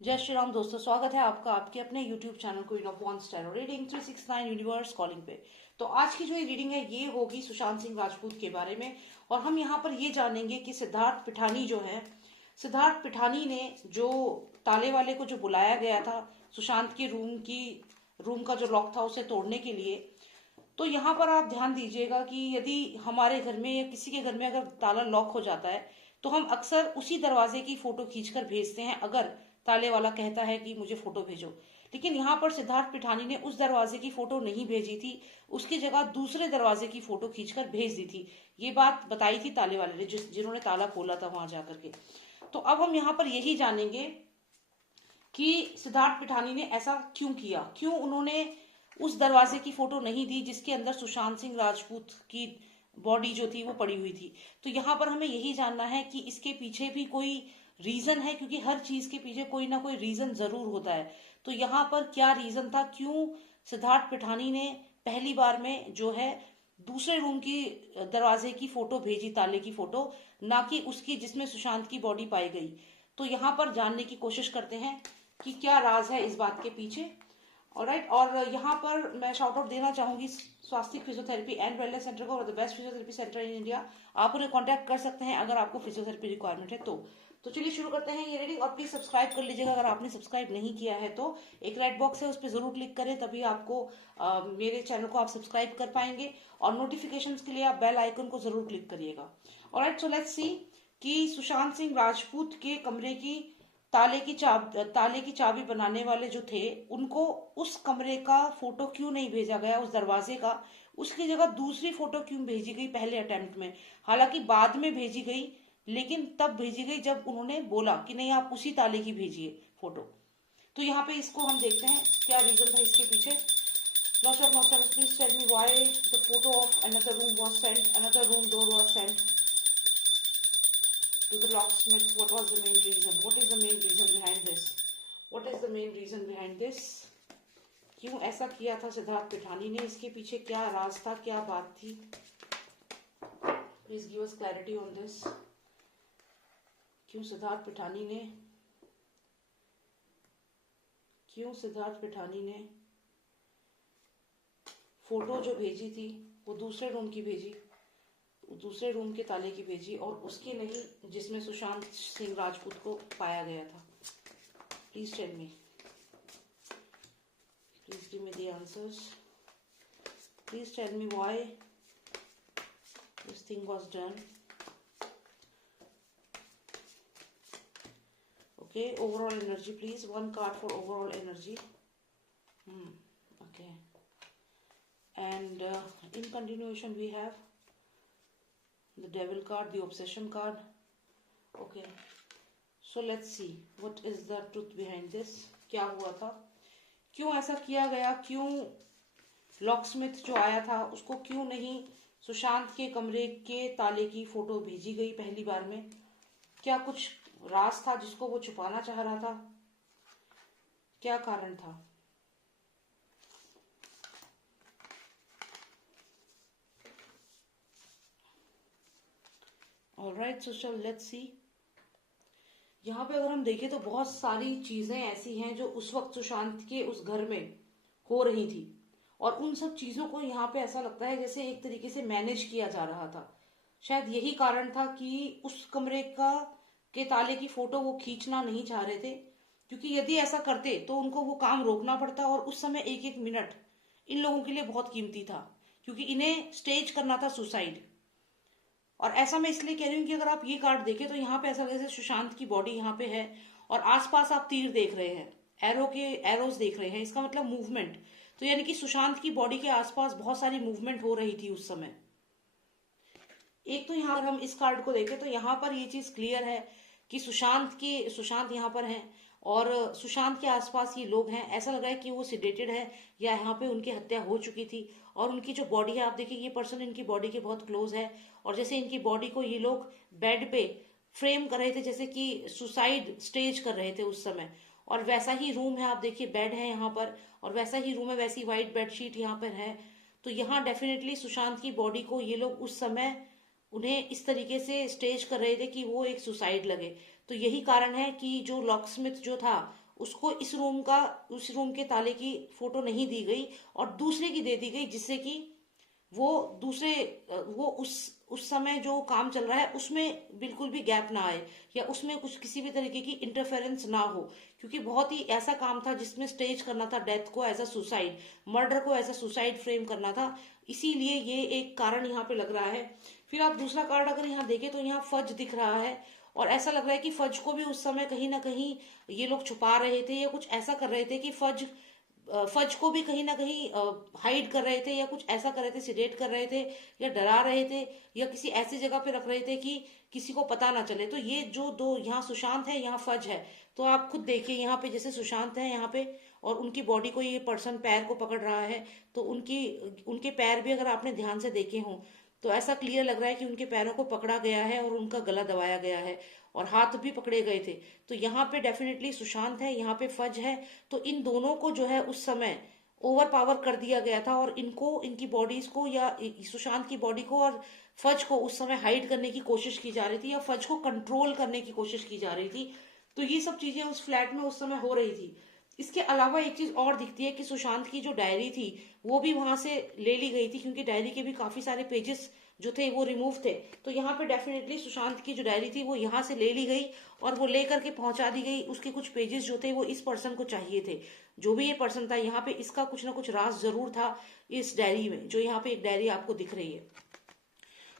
जय श्री राम दोस्तों, स्वागत है आपका आपके अपने YouTube channel queen of wands tarot reading 369 universe calling पे। तो आज की जो ये रीडिंग है ये होगी सुशांत सिंह राजपूत के बारे में। और हम यहाँ पर ये जानेंगे कि सिद्धार्थ पिठानी जो है, सिद्धार्थ पिठानी ने जो ताले वाले को जो बुलाया गया था सुशांत के रूम का जो लॉक था उसे तोड़ने के लिए। तो यहाँ पर आप ध्यान दीजिएगा कि यदि हमारे घर में या किसी के घर में अगर ताला लॉक हो जाता है तो हम अक्सर उसी दरवाजे की फोटो खींचकर भेजते हैं, अगर ताले वाला कहता है कि मुझे फोटो भेजो। लेकिन यहाँ पर सिद्धार्थ पिठानी ने उस दरवाजे की फोटो नहीं भेजी थी, उसकी जगह दूसरे दरवाजे की फोटो खींचकर भेज दी थी। ये बात बताई थी ताले वाले ने, जिन्होंने ताला खोला था वहां जाकर के। तो अब हम यहाँ पर यही जानेंगे कि सिद्धार्थ पिठानी ने ऐसा क्यों किया, क्यों उन्होंने उस दरवाजे की फोटो नहीं दी जिसके अंदर सुशांत सिंह राजपूत की बॉडी जो थी वो पड़ी हुई थी। तो यहाँ पर हमें यही जानना है कि इसके पीछे भी कोई रीजन है, क्योंकि हर चीज के पीछे कोई ना कोई रीजन जरूर होता है। तो यहाँ पर क्या रीजन था, क्यों सिद्धार्थ पिठानी ने पहली बार में जो है दूसरे रूम की दरवाजे की फोटो भेजी, ताले की फोटो, ना कि उसकी जिसमें सुशांत की बॉडी पाई गई। तो यहाँ पर जानने की कोशिश करते हैं कि क्या राज है इस बात के पीछे। ऑलराइट, और यहाँ पर मैं शाउट आउट देना चाहूंगी स्वास्तिक फिजियोथेरेपी एंड वेलनेस सेंटर को, और the best physiotherapy centre in India. आप उन्हें कांटेक्ट कर सकते हैं अगर आपको फिजियोथेरेपी रिक्वायरमेंट है तो चलिए शुरू करते हैं ये रीडिंग। और प्लीज सब्सक्राइब कर लीजिएगा अगर आपने सब्सक्राइब नहीं किया है तो। एक रेड बॉक्स है, उस पर जरूर क्लिक करें, तभी आपको मेरे चैनल को आप सब्सक्राइब कर पाएंगे। और नोटिफिकेशंस के लिए आप बेल आइकन को जरूर क्लिक करिएगा। ऑलराइट, सो लेट्स सी कि सुशांत सिंह राजपूत के कमरे की ताले की चाबी बनाने वाले जो थे उनको उस कमरे का फोटो क्यों नहीं भेजा गया, उस दरवाजे का। उसकी जगह दूसरी फोटो क्यों भेजी गई पहले अटेम्प्ट में, हालांकि बाद में भेजी गई, लेकिन तब भेजी गई जब उन्होंने बोला कि नहीं आप उसी ताले की भेजिए फोटो। तो यहाँ पे इसको हम देखते हैं क्या रीजन था इसके पीछे। Loss of nostalgia, please tell me why the photo of another room was sent, another room door was sent to the locksmith. What was the main reason? What is the main reason behind this? What is the main reason behind this? क्यों ऐसा किया था सिद्धार्थ पिठानी ने, इसके पीछे क्या राज था, क्या बात थी? Please give us clarity on this. क्यों सिद्धार्थ पिठानी ने फोटो जो भेजी थी वो दूसरे रूम की भेजी, दूसरे रूम के ताले की भेजी, और उसकी नहीं जिसमें सुशांत सिंह राजपूत को पाया गया था। Please tell me, please give me the answers, please tell me why this thing was done. Okay, overall energy please, one card for overall energy. Okay, and in continuation we have the devil card, the obsession card. Okay, so let's see what is the truth behind this. क्या हुआ था, क्यों ऐसा किया गया, क्यों locksmith जो आया था उसको क्यों नहीं सुशांत के कमरे के ताले की फोटो भेजी गई पहली बार में? क्या कुछ राज था जिसको वो छुपाना चाह रहा था? क्या कारण था? Alright, so let's see. यहाँ पे अगर हम देखें तो बहुत सारी चीजें ऐसी हैं जो उस वक्त सुशांत के उस घर में हो रही थी, और उन सब चीजों को यहाँ पे ऐसा लगता है जैसे एक तरीके से मैनेज किया जा रहा था। शायद यही कारण था कि उस कमरे के ताले की फोटो वो खींचना नहीं चाह रहे थे, क्योंकि यदि ऐसा करते तो उनको वो काम रोकना पड़ता, और उस समय एक एक मिनट इन लोगों के लिए बहुत कीमती था, क्योंकि इन्हें स्टेज करना था सुसाइड। और ऐसा मैं इसलिए कह रही हूँ कि अगर आप ये कार्ड देखें तो यहाँ पे ऐसा जैसे सुशांत की बॉडी यहाँ पे है, और आसपास आप तीर देख रहे हैं, एरोज देख रहे हैं, इसका मतलब मूवमेंट। तो यानी कि सुशांत की बॉडी के आसपास बहुत सारी मूवमेंट हो रही थी उस समय। एक तो यहाँ पर हम इस कार्ड को देखें तो यहाँ पर ये चीज क्लियर है कि सुशांत यहाँ पर हैं, और सुशांत के आसपास ये लोग हैं। ऐसा लग रहा है कि वो सिडेटेड है, या यहाँ पे उनकी हत्या हो चुकी थी, और उनकी जो बॉडी है आप देखिए, ये पर्सन इनकी बॉडी के बहुत क्लोज है, और जैसे इनकी बॉडी को ये लोग बेड पे फ्रेम कर रहे थे, जैसे कि सुसाइड स्टेज कर रहे थे उस समय। और वैसा ही रूम है, आप देखिए बेड है यहाँ पर, और वैसा ही रूम है, वैसी व्हाइट बेडशीट यहाँ पर है। तो यहाँ डेफिनेटली सुशांत की बॉडी को ये लोग उस समय उन्हें इस तरीके से स्टेज कर रहे थे कि वो एक सुसाइड लगे। तो यही कारण है कि जो लॉकस्मिथ जो था उसको इस रूम के ताले की फोटो नहीं दी गई और दूसरे की दे दी गई, जिससे कि वो दूसरे वो उस समय जो काम चल रहा है उसमें बिल्कुल भी गैप ना आए या उसमें कुछ किसी भी तरीके की इंटरफेरेंस ना हो, क्योंकि बहुत ही ऐसा काम था जिसमें स्टेज करना था डेथ को एज अ सुसाइड, मर्डर को एज अ सुसाइड फ्रेम करना था। इसीलिए ये एक कारण यहाँ पे लग रहा है। फिर आप दूसरा कार्ड अगर यहाँ देखें तो यहाँ फज दिख रहा है और ऐसा लग रहा है कि फज को भी उस समय कहीं ना कहीं ये लोग छुपा रहे थे या कुछ ऐसा कर रहे थे कि फज को भी कहीं ना कहीं हाइड कर रहे थे या कुछ ऐसा कर रहे थे, सिडेट कर रहे थे या डरा रहे थे या किसी ऐसी जगह पे रख रहे थे कि किसी को पता ना चले। तो ये जो दो, यहाँ सुशांत है यहाँ फज है, तो आप खुद देखिए यहाँ पे जैसे सुशांत है यहाँ पे और उनकी बॉडी को ये पर्सन पैर को पकड़ रहा है, तो उनके पैर भी अगर आपने ध्यान से देखे हों तो ऐसा क्लियर लग रहा है कि उनके पैरों को पकड़ा गया है और उनका गला दबाया गया है और हाथ भी पकड़े गए थे। तो यहाँ पे डेफिनेटली सुशांत है, यहाँ पे फज है। तो इन दोनों को जो है उस समय ओवर पावर कर दिया गया था और इनकी बॉडीज को या सुशांत की बॉडी को और फज को उस समय हाइड करने की कोशिश की जा रही थी या फज को कंट्रोल करने की कोशिश की जा रही थी। तो ये सब चीजें उस फ्लैट में उस समय हो रही थी। इसके अलावा एक चीज और दिखती है कि सुशांत की जो डायरी थी वो भी वहां से ले ली गई थी, क्योंकि डायरी के भी काफी सारे पेजेस जो थे वो रिमूव थे। तो यहाँ पे डेफिनेटली सुशांत की जो डायरी थी वो यहाँ से ले ली गई और वो लेकर के पहुंचा दी गई। उसके कुछ पेजेस जो थे वो इस पर्सन को चाहिए थे, जो भी ये पर्सन था यहाँ पे इसका कुछ ना कुछ राज जरूर था इस डायरी में, जो यहाँ पे एक डायरी आपको दिख रही है।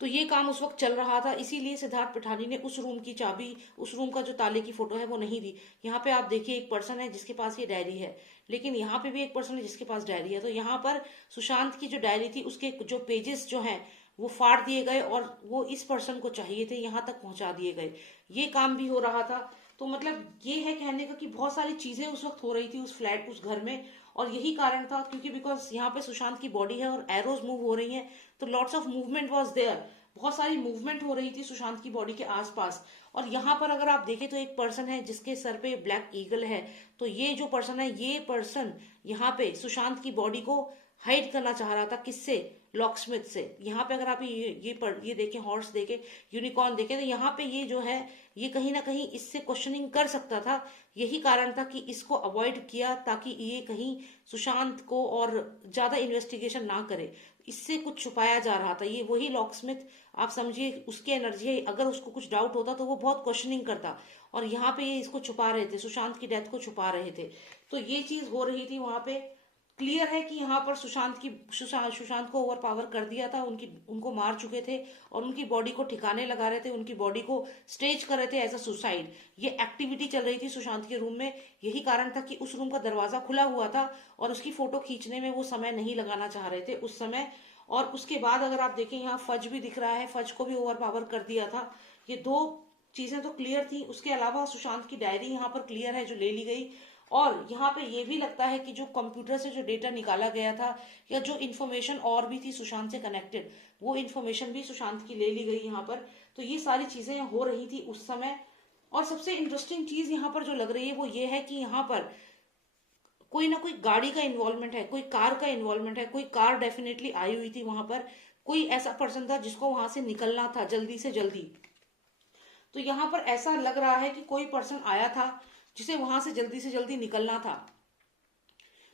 तो ये काम उस वक्त चल रहा था, इसीलिए सिद्धार्थ पिठानी ने उस रूम की चाबी, उस रूम का जो ताले की फोटो है वो नहीं दी। यहाँ पे आप देखिए एक पर्सन है जिसके पास ये डायरी है, लेकिन यहाँ पे भी एक पर्सन है जिसके पास डायरी है। तो यहाँ पर सुशांत की जो डायरी थी उसके जो पेजेस जो हैं वो फाड़ दिए गए और वो इस पर्सन को चाहिए थे यहाँ तक पहुंचा दिए गए। ये काम भी हो रहा था। तो मतलब ये है कहने का कि बहुत सारी चीजें उस वक्त हो रही थी उस फ्लैट, उस घर में, और यही कारण था क्योंकि बिकॉज यहाँ पे सुशांत की बॉडी है और एरोज मूव हो रही हैं, तो lots of movement was there, बहुत सारी मूवमेंट हो रही थी सुशांत की बॉडी के आसपास। और यहाँ पर अगर आप देखें तो एक पर्सन है जिसके सर पे ब्लैक ईगल है। तो ये जो पर्सन है, ये पर्सन यहाँ पे सुशांत की बॉडी को हाइड करना चाह रहा था, किससे? लॉकस्मिथ से। यहाँ पे अगर आप ये देखें, हॉर्स देखें, यूनिकॉर्न देखें, तो यहाँ पे ये जो है ये कहीं ना कहीं इससे क्वेश्चनिंग कर सकता था। यही कारण था कि इसको अवॉइड किया ताकि ये कहीं सुशांत को और ज्यादा इन्वेस्टिगेशन ना करे, इससे कुछ छुपाया जा रहा था। ये वही लॉकस्मिथ, आप समझिए उसकी एनर्जी है, अगर उसको कुछ डाउट होता तो वो बहुत क्वेश्चनिंग करता, और यहाँ पे ये इसको छुपा रहे थे, सुशांत की डेथ को छुपा रहे थे। तो ये चीज हो रही थी वहां पे। क्लियर है कि यहाँ पर सुशांत को ओवर पावर कर दिया था, उनको मार चुके थे और उनकी बॉडी को ठिकाने लगा रहे थे, उनकी बॉडी को स्टेज कर रहे थे एज अ सुसाइड। ये एक्टिविटी चल रही थी सुशांत के रूम में। यही कारण था कि उस रूम का दरवाजा खुला हुआ था और उसकी फोटो खींचने में वो समय नहीं लगाना चाह रहे थे उस समय। और उसके बाद अगर आप देखें यहाँ फज भी दिख रहा है, फज को भी ओवर पावर कर दिया था। ये दो चीजें तो क्लियर थी। उसके अलावा सुशांत की डायरी यहाँ पर क्लियर है जो ले ली गई, और यहाँ पे ये भी लगता है कि जो कंप्यूटर से जो डेटा निकाला गया था या जो इन्फॉर्मेशन और भी थी सुशांत से कनेक्टेड, वो इन्फॉर्मेशन भी सुशांत की ले ली गई यहाँ पर। तो ये सारी चीजें हो रही थी उस समय। और सबसे इंटरेस्टिंग चीज यहाँ पर जो लग रही है वो ये है कि यहाँ पर कोई ना कोई गाड़ी का इन्वॉल्वमेंट है, कोई कार का इन्वॉल्वमेंट है, कोई कार डेफिनेटली आई हुई थी वहां पर, कोई ऐसा पर्सन था जिसको वहां से निकलना था जल्दी से जल्दी। तो यहाँ पर ऐसा लग रहा है कि कोई पर्सन आया था जिसे वहां से जल्दी निकलना था।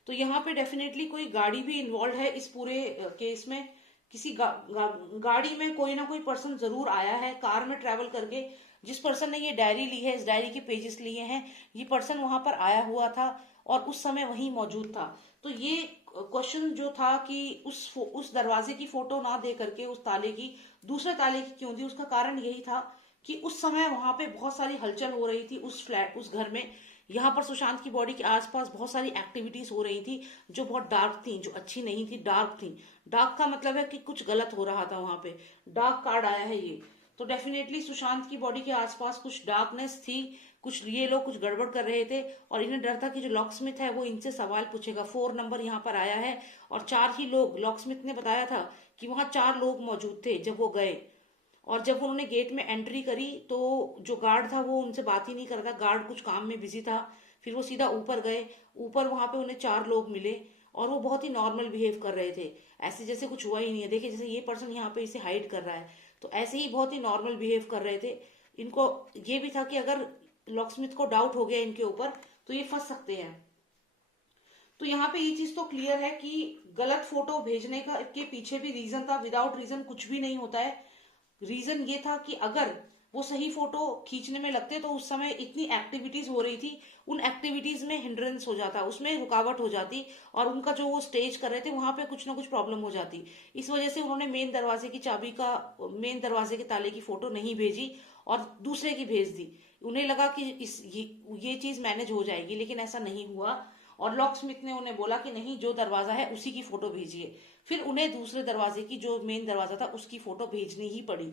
तो यहाँ पे डेफिनेटली कोई गाड़ी भी इन्वॉल्व है इस पूरे केस में। किसी गाड़ी में कोई ना कोई पर्सन जरूर आया है कार में ट्रेवल करके। जिस पर्सन ने ये डायरी ली है, इस डायरी के पेजेस लिए हैं, ये पर्सन वहां पर आया हुआ था और उस समय वहीं मौजूद था। तो ये क्वेश्चन जो था कि उस दरवाजे की फोटो ना दे करके उस ताले की दूसरे ताले की क्यों दी, उसका कारण यही था कि उस समय वहां पे बहुत सारी हलचल हो रही थी उस घर में। यहाँ पर सुशांत की बॉडी के आसपास बहुत सारी एक्टिविटीज हो रही थी जो बहुत डार्क थी, जो अच्छी नहीं थी, डार्क थी। डार्क का मतलब है कि कुछ गलत हो रहा था वहां पे। डार्क कार्ड आया है ये। तो डेफिनेटली सुशांत की बॉडी के आसपास कुछ डार्कनेस थी, कुछ ये लोग कुछ गड़बड़ कर रहे थे और इन्हें डर था कि जो लॉकस्मिथ है वो इनसे सवाल पूछेगा। 4 नंबर यहाँ पर आया है और 4 ही लोग, लॉकस्मिथ ने बताया था कि वहां 4 लोग मौजूद थे जब वो गए। और जब उन्होंने गेट में एंट्री करी तो जो गार्ड था वो उनसे बात ही नहीं कर रहा था, गार्ड कुछ काम में बिजी था। फिर वो सीधा ऊपर गए, ऊपर वहां पे उन्हें 4 लोग मिले और वो बहुत ही नॉर्मल बिहेव कर रहे थे, ऐसे जैसे कुछ हुआ ही नहीं है। देखिए जैसे ये पर्सन यहाँ पे इसे हाइड कर रहा है, तो ऐसे ही बहुत ही नॉर्मल बिहेव कर रहे थे। इनको ये भी था कि अगर लॉकस्मिथ को डाउट हो गया इनके ऊपर तो ये फंस सकते हैं। तो यहाँ पे ये चीज तो क्लियर है कि गलत फोटो भेजने का के पीछे भी रीजन था, विदाउट रीजन कुछ भी नहीं होता है। रीजन ये था कि अगर वो सही फोटो खींचने में लगते तो उस समय इतनी एक्टिविटीज हो रही थी, उन एक्टिविटीज में हिंड्रेंस हो जाता, उसमें रुकावट हो जाती, और उनका जो वो स्टेज कर रहे थे वहां पे कुछ ना कुछ प्रॉब्लम हो जाती। इस वजह से उन्होंने मेन दरवाजे के ताले की फोटो नहीं भेजी और दूसरे की भेज दी। उन्हें लगा कि ये चीज मैनेज हो जाएगी, लेकिन ऐसा नहीं हुआ। और लॉक स्मिथ ने उन्हें बोला कि नहीं, जो दरवाजा है उसी की फोटो भेजिए। फिर उन्हें दूसरे दरवाजे की, जो मेन दरवाजा था, उसकी फोटो भेजनी ही पड़ी।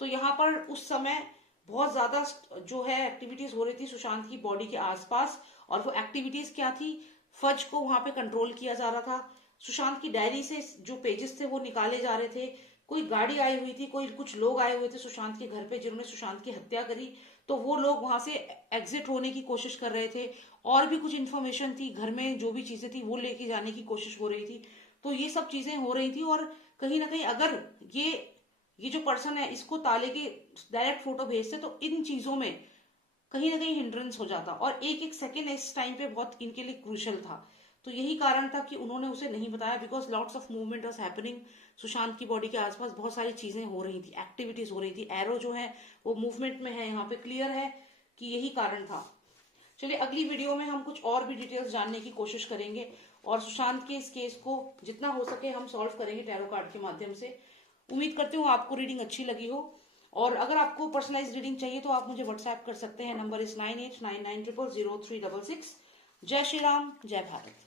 तो यहाँ पर उस समय बहुत ज्यादा जो है एक्टिविटीज हो रही थी सुशांत की बॉडी के आसपास। और वो एक्टिविटीज क्या थी, फज को वहां पे कंट्रोल किया जा रहा था। सुशांत की डायरी से जो पेजेस थे वो निकाले जा रहे थे। कोई गाड़ी आई हुई थी, कुछ लोग आए हुए थे सुशांत के घर पे जिन्होंने सुशांत की हत्या करी, तो वो लोग वहां से एग्जिट होने की कोशिश कर रहे थे। और भी कुछ इन्फॉर्मेशन थी, घर में जो भी चीजें थी वो लेके जाने की कोशिश हो रही थी। तो ये सब चीजें हो रही थी, और कहीं ना कहीं अगर ये जो पर्सन है इसको ताले की डायरेक्ट फोटो भेजते तो इन चीजों में कहीं ना कहीं हिंड्रेंस हो जाता, और एक एक सेकेंड इस टाइम पे बहुत इनके लिए क्रूशल था। तो यही कारण था कि उन्होंने उसे नहीं बताया, because lots of movement was happening. Sushant की बॉडी के आसपास बहुत सारी चीजें हो रही थी, एक्टिविटीज हो रही थी। एरो जो है वो मूवमेंट में है, यहाँ पे क्लियर है कि यही कारण था। चलिए अगली वीडियो में हम कुछ और भी डिटेल्स जानने की कोशिश करेंगे, और सुशांत के इस केस को जितना हो सके हम सॉल्व करेंगे टैरो कार्ड के माध्यम से। उम्मीद करती हूँ आपको रीडिंग अच्छी लगी हो, और अगर आपको पर्सनलाइज रीडिंग चाहिए तो आप मुझे व्हाट्सएप कर सकते हैं। Number is 9899000366। जय श्री राम, जय भारत।